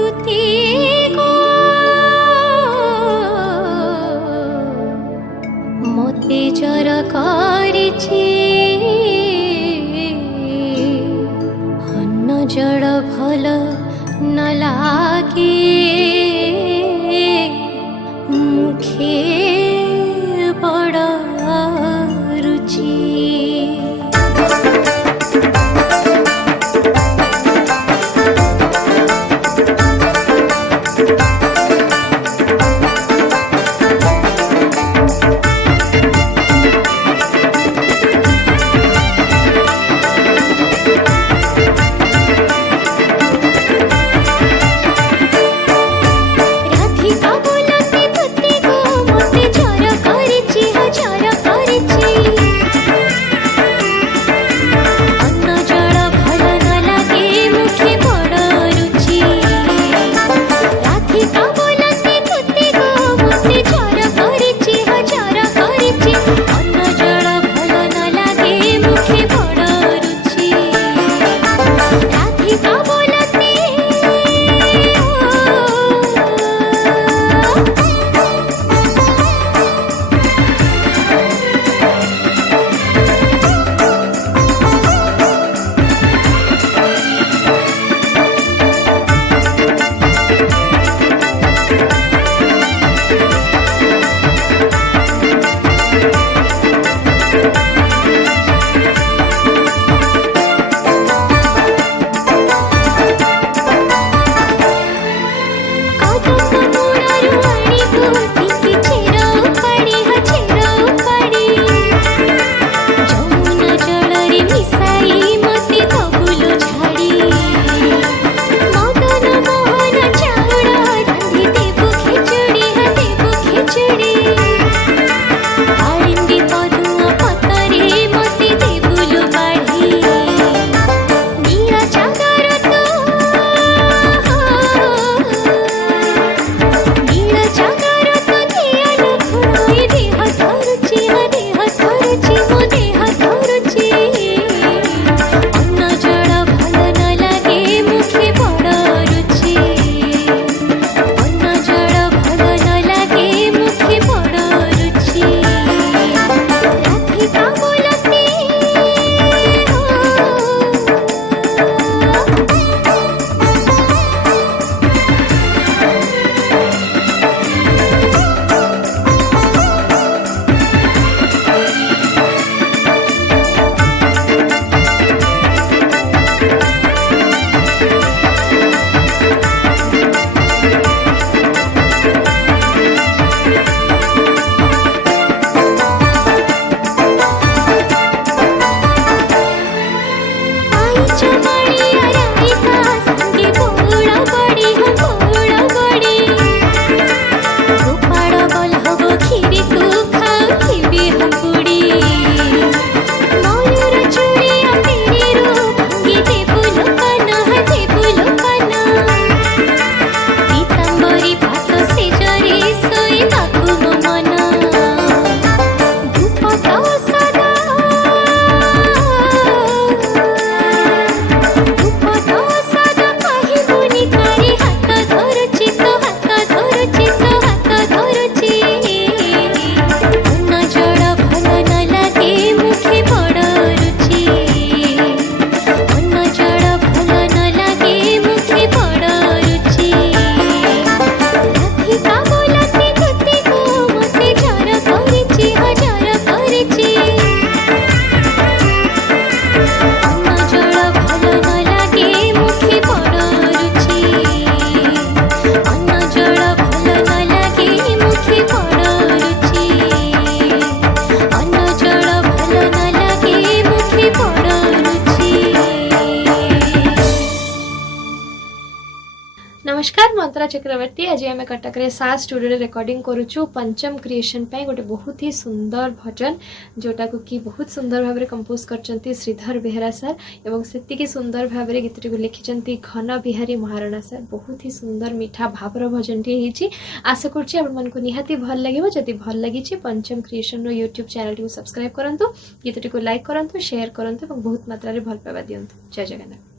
तुती गो मोते जर करिछि अन्न जड़ भल न लागे मुखे बड़ रुचि। नमस्कार मंत्रा चक्रवर्ती। आज आम कटक सा स्टूडियो रेकर्डिंग करुचु पंचम क्रिएशन पे गोटे बहुत ही सुंदर भजन जोटा को कि बहुत सुंदर भाव कंपोज कर श्रीधर बेहरा सर एवं से सुंदर भाव गीत को लिखिं घन बिहारी महाराणा सर। बहुत ही सुंदर मीठा भावर भजन टी आशा कर निहाती भल लगे। जदि भल लगी पंचम creation YouTube channel T subscribe करूँ, गीत को लाइक करूँ, शेयर करूँ, बहुत मात्रा भल पाइबा दिंतु। जय जगन्नाथ।